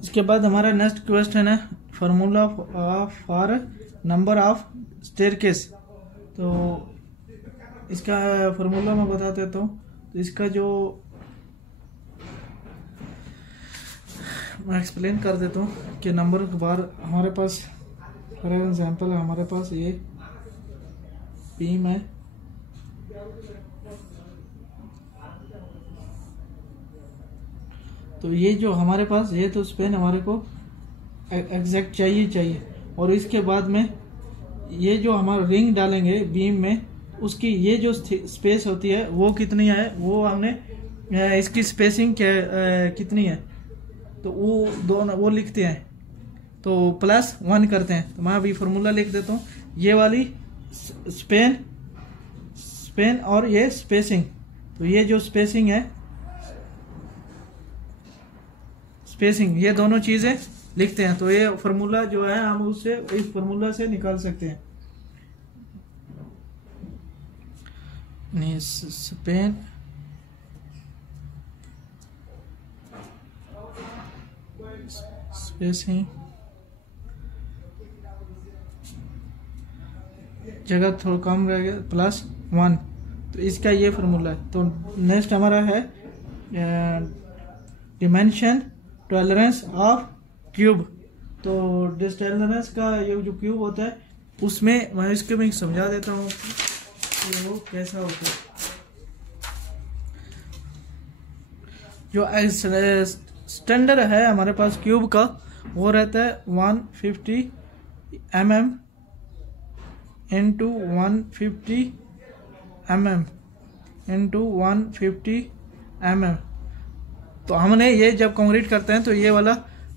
इसके बाद हमारा नेक्स्ट क्वेश्चन है formula for number of staircase. तो इसका फार्मूला मैं बता देता हूँ। तो इसका जो मैं एक्सप्लेन कर देता हूँ कि नंबर बार हमारे पास फॉर एग्जांपल हमारे पास ये बीम है, तो ये जो हमारे पास ये तो स्पेन हमारे को एग्जैक्ट चाहिए और इसके बाद में ये जो हमारा रिंग डालेंगे बीम में उसकी ये जो स्पेस होती है वो कितनी है, वो हमने इसकी स्पेसिंग कितनी है तो वो दोनों वो लिखते हैं तो +1 करते हैं। तो मैं अभी फार्मूला लिख देता हूँ। ये वाली स्पेन और ये स्पेसिंग, तो ये जो स्पेसिंग है ये दोनों चीजें लिखते हैं। तो ये फार्मूला जो है हम उससे इस फार्मूला से निकाल सकते हैं। स्पेन स्पेसिंग जगह थोड़ा कम रह गया +1, तो इसका ये फार्मूला है। तो नेक्स्ट हमारा है डिमेंशन टॉलरेंस ऑफ क्यूब। तो डिस्टॉलरेंस का ये जो क्यूब होता है उसमें मैं इसके में समझा देता हूँ कि वो कैसा होता है। जो स्टैंडर्ड है हमारे पास क्यूब का वो रहता है 150 mm into 150 mm into 150 mm। तो हमने ये जब कंक्रीट करते हैं तो ये वाला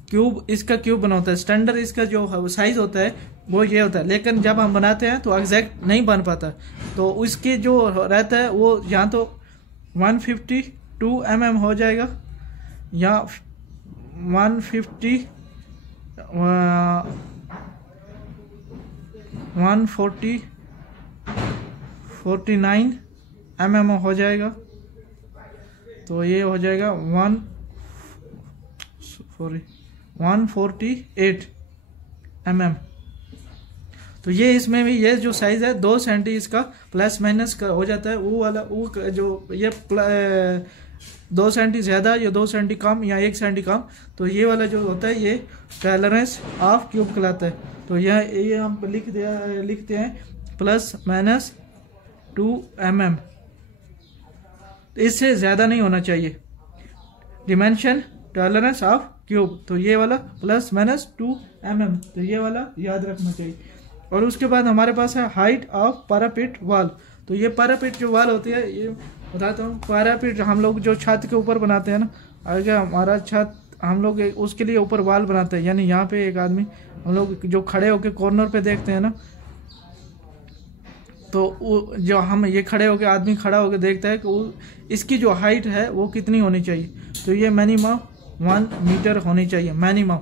क्यूब इसका क्यूब बना होता है। स्टैंडर्ड इसका जो साइज होता है वो ये होता है, लेकिन जब हम बनाते हैं तो एग्जैक्ट नहीं बन पाता। तो उसके जो रहता है वो या तो 152 mm हो जाएगा या 149 mm हो जाएगा। तो ये हो जाएगा 148 mm। तो ये इसमें भी ये जो साइज है 2 सेंटी इसका ± का हो जाता है। वो वाला वो जो ये 2 सेंटी ज्यादा या 2 सेंटी कम या 1 सेंटी कम, तो ये वाला जो होता है ये टॉलरेंस ऑफ क्यूब कहलाता है। तो ये हम लिखते हैं ±2 mm। इससे ज्यादा नहीं होना चाहिए डिमेंशन टॉलरेंस ऑफ क्यूब। तो ये वाला ±2 mm, तो ये वाला याद रखना चाहिए। और उसके बाद हमारे पास है हाइट ऑफ पैरापेट वॉल। तो ये पैरापेट जो वॉल होती है ये बताता हूँ। पैरापेट हम लोग जो छत के ऊपर बनाते हैं ना, अगर हमारा छत हम लोग उसके लिए ऊपर वॉल बनाते हैं, यानी यहाँ पे एक आदमी हम लोग जो खड़े होके कॉर्नर पे देखते हैं ना, तो जो हम ये खड़े होके आदमी खड़ा होके देखता है कि इसकी जो हाइट है वो कितनी होनी चाहिए। तो ये मिनिमम 1 मीटर होनी चाहिए मिनिमम।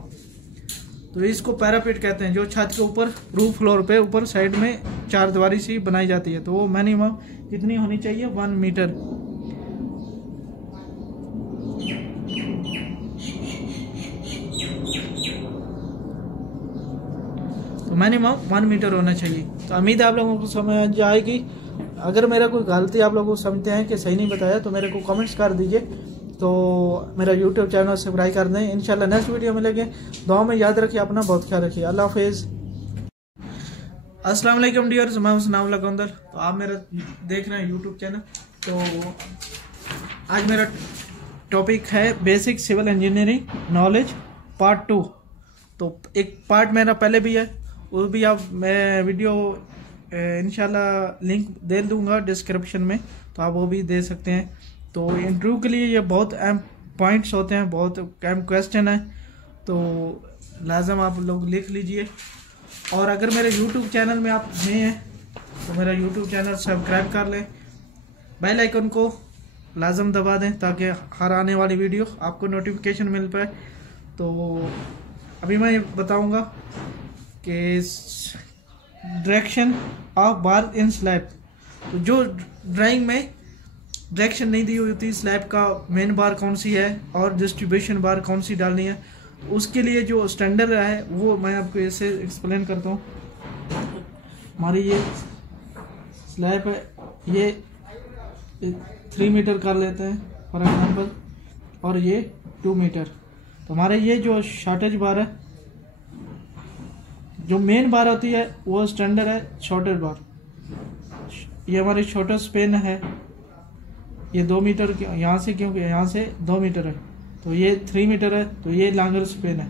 तो इसको पैरापेट कहते हैं, जो छत के ऊपर रूफ फ्लोर पे ऊपर साइड में 4 दीवारी सी बनाई जाती है। तो वो मिनिमम कितनी होनी चाहिए 1 मीटर। तो मिनिमम 1 मीटर होना चाहिए। तो उम्मीद है आप लोगों को समझ आएगी। अगर मेरा कोई गलती आप लोगों को समझते हैं कि सही नहीं बताया तो मेरे को कमेंट्स कर दीजिए। तो मेरा YouTube चैनल सब्सक्राइब कर दें। इंशाल्लाह नेक्स्ट वीडियो मिलेंगे। दुआ में याद रखिए, अपना बहुत ख्याल रखिए। अल्लाह हाफिज़। अस्सलाम वालेकुम डियर्स, मैं हूं सनाउल्लाह गोंदल। तो आप मेरा देख रहे हैं YouTube चैनल। तो आज मेरा टॉपिक है basic civil engineering knowledge part 2। तो एक पार्ट मेरा पहले भी है, वो भी आप मैं वीडियो इंशाल्लाह लिंक दे दूंगा डिस्क्रिप्शन में, तो आप वो भी दे सकते हैं। तो इंटरव्यू के लिए ये बहुत अहम पॉइंट्स होते हैं, बहुत अहम क्वेश्चन है, तो लाजम आप लोग लिख लीजिए। और अगर मेरे YouTube चैनल में आप नए हैं तो मेरा YouTube चैनल सब्सक्राइब कर लें, बेल आइकन को लाजम दबा दें ताकि हर आने वाली वीडियो आपको नोटिफिकेशन मिल पाए। तो अभी मैं ये बताऊंगा कि direction of bar in slab. तो जो ड्राइंग में डायरेक्शन नहीं दी हुई होती स्लैब का, मेन बार कौन सी है और डिस्ट्रीब्यूशन बार कौन सी डालनी है, उसके लिए जो स्टैंडर्ड है वो मैं आपको ऐसे एक्सप्लेन करता हूँ। हमारी ये स्लैब है, ये 3 मीटर कर लेते हैं फॉर एग्जांपल, और ये 2 मीटर। तो हमारे ये जो शॉर्टेज बार है, जो मेन बार होती है वो स्टैंडर्ड है शॉर्टेज बार। ये हमारी शॉर्टेज स्पेन है, ये 2 मीटर यहाँ से, क्योंकि यहाँ से 2 मीटर है, तो ये 3 मीटर है, तो ये लॉन्गर स्पेन है।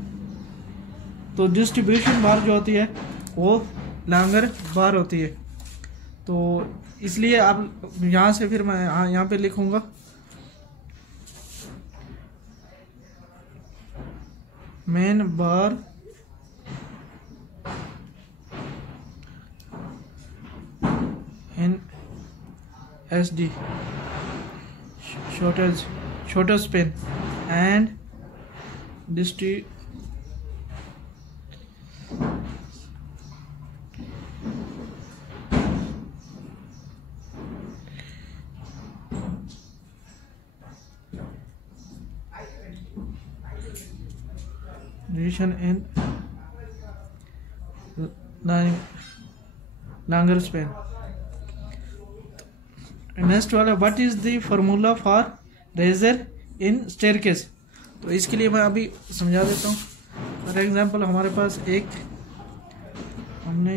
तो डिस्ट्रीब्यूशन बार जो होती है वो लॉन्गर बार होती है। तो इसलिए आप यहाँ से फिर मैं यहाँ पे लिखूंगा main bar in SD shortest span and distribution in longer span। Next वाला, what is the formula for riser in staircase. तो इसके लिए मैं अभी समझा देता हूँ। फॉर एग्जांपल हमारे पास एक, हमने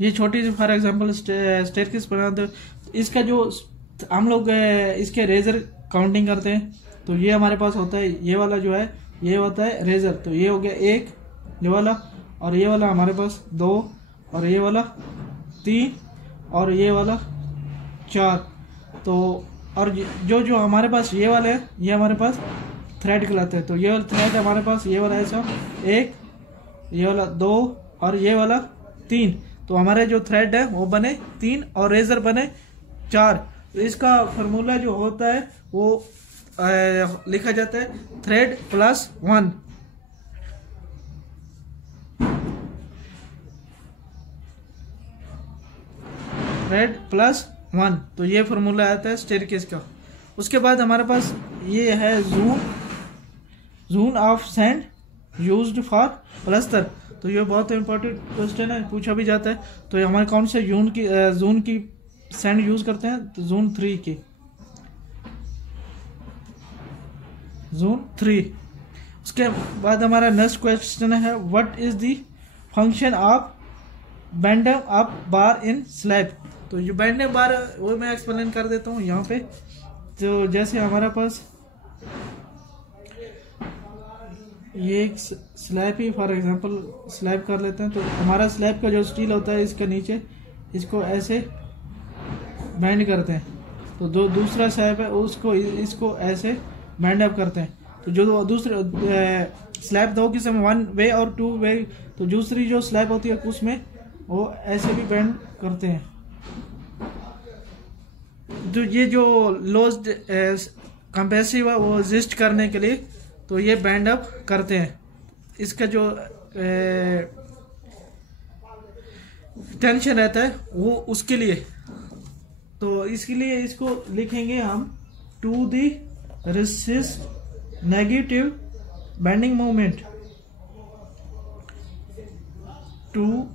ये छोटी सी फॉर एग्जांपल स्टेयरकेस बनाते, इसका जो हम लोग इसके रेजर काउंटिंग करते हैं, तो ये हमारे पास होता है, ये वाला जो है ये होता है रेजर। तो ये हो गया 1, ये वाला, और ये वाला हमारे पास 2, और ये वाला 3, और ये वाला 4। तो और जो जो हमारे पास ये वाले है, ये हमारे पास थ्रेड कहलाते हैं। तो ये वाला थ्रेड हमारे पास ये वाला ऐसा 1, ये वाला 2, और ये वाला 3। तो हमारे जो थ्रेड है वो बने 3 और रेजर बने 4। तो इसका फार्मूला जो होता है वो लिखा जाता है थ्रेड प्लस 1। थ्रेड प्लस 1, तो ये फार्मूला आता है स्टेयरकेस का। उसके बाद हमारे पास ये है zone of sand used for plaster. तो ये बहुत इंपॉर्टेंट क्वेश्चन है, पूछा भी जाता है। तो ये हमारे कौन से जोन की सैंड यूज करते हैं, तो जोन 3 की, जोन 3। उसके बाद हमारा नेक्स्ट क्वेश्चन है, what is the function of bending up bar in slab. तो ये बेंडिंग बार वो मैं एक्सप्लेन कर देता हूँ यहाँ पे। तो जैसे हमारा पास ये एक slab he for example slab कर लेते हैं। तो हमारा स्लैब का जो स्टील होता है इसके नीचे, इसको ऐसे बैंड करते हैं। तो जो दूसरा स्लैब है उसको इसको ऐसे बैंड अप करते हैं। तो जो दूसरे स्लैब 2 किस्म, 1 वे और 2 वे। तो दूसरी जो स्लैब होती है उसमें वो ऐसे भी बैंड करते हैं। जो ये जो लॉस्ट कंप्रेसिव है वो एग्जिस्ट करने के लिए, तो ये बैंड अप करते हैं। इसका जो टेंशन रहता है वो उसके लिए, तो इसके लिए इसको लिखेंगे हम to the resist negative bending moment, to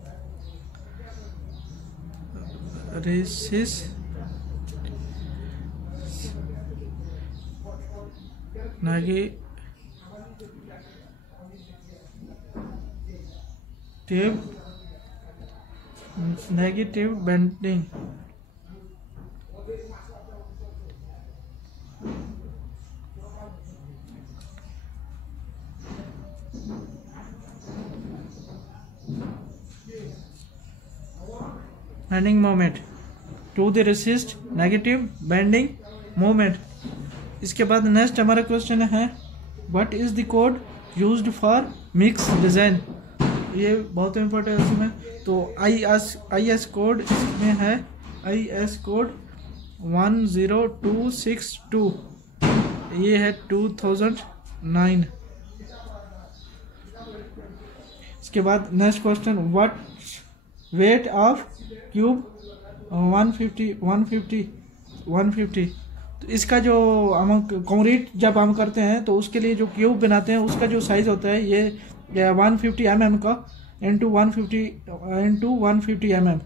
resist negative bending bending moment to the resist negative bending moment. इसके बाद नेक्स्ट हमारा क्वेश्चन है, what is the code used for mix design. ये बहुत इंपॉर्टेंट है इसमें। तो IS कोड इसमें है, IS कोड 10262, ये है 2009। उसके बाद next question, what weight of cube 150। तो इसका जो हम कंक्रीट जब हम करते हैं तो उसके लिए जो क्यूब बनाते हैं उसका जो साइज होता है ये 150 mm का इंटू 150 mm।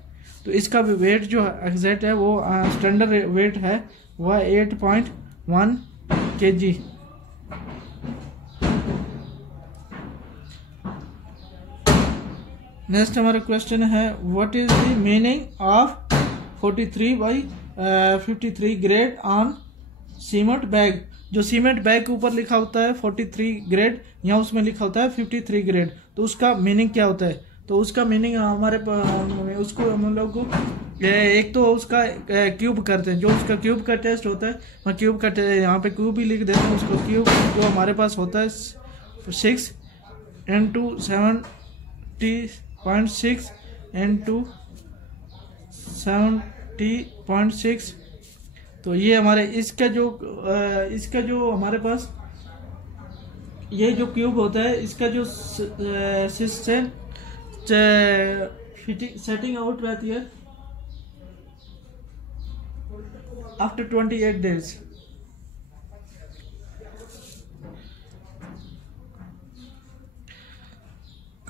तो इसका वेट जो एग्जैक्ट है वो स्टैंडर्ड वेट है वह 8.1 kg। नेक्स्ट हमारा क्वेश्चन है, what is the meaning of 43/53 grade on cement bag. जो सीमेंट बैग के ऊपर लिखा होता है 43 ग्रेड, यहाँ उसमें लिखा होता है 53 ग्रेड, तो उसका मीनिंग क्या होता है? तो उसका मीनिंग हमारे उसको हम लोग को एक तो उसका क्यूब करते हैं, जो उसका क्यूब का टेस्ट होता है वहाँ क्यूब का यहाँ पे क्यूब ही लिख देते हैं उसको। क्यूब जो हमारे पास होता है 6 × 70.6 × 70.6। तो ये हमारे इसका जो हमारे पास ये जो क्यूब होता है इसका जो सेटिंग आउट रहती है after 28 days।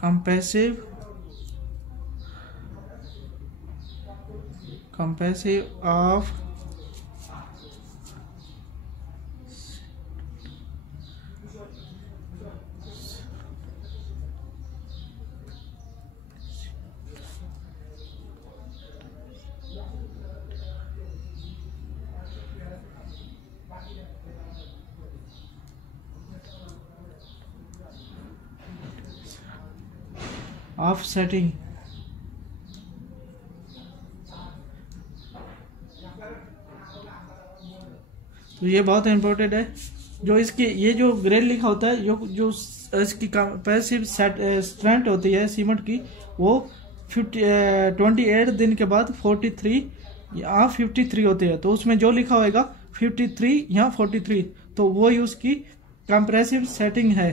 compressive of setting। तो ये बहुत इम्पोर्टेंट है। जो इसकी ये जो ग्रेड लिखा होता है जो इसकी पैसिव स्ट्रेंथ होती है सीमेंट की वो 28 दिन के बाद 43 या 53 होती है। तो उसमें जो लिखा होगा 53 या 43 तो वो ही उसकी कंप्रेसिव सेटिंग है,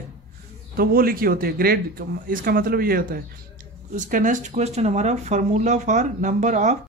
तो वो लिखी होती है ग्रेड। इसका मतलब ये होता है। इसका नेक्स्ट क्वेश्चन हमारा, फार्मूला फॉर नंबर ऑफ